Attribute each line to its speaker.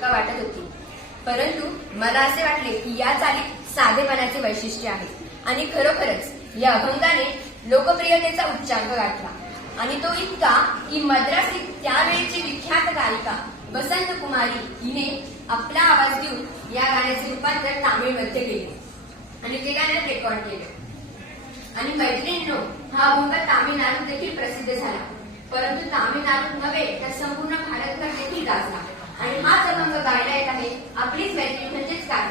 Speaker 1: का वाटत होती. परंतु मला असे वाटले की या चालीत साधेपणाचे वैशिष्ट्य आहे आणि खरोखरच या अभंगाने लोकप्रियतेचा उच्चांक गाठला. आणि तो इतका की मद्रासीत त्यावेळेची विख्यात गायिका वसंत कुमारी हिने आपला आवाज देऊन या गाण्याचे रूपांतर तामिळमध्ये केले. आणि ते गाण्यात रेकॉर्ड केले. आणि मैत्रिणींनो हा अभंग तामिळनाडूत देखील प्रसिद्ध झाला. परंतु तामिळनाडूत नव्हे तर संपूर्ण भारतभर देखील गाजला. आणि हा क्रमांक गायला येत आहे. आपलीच व्हॅल्यू म्हणजेच काय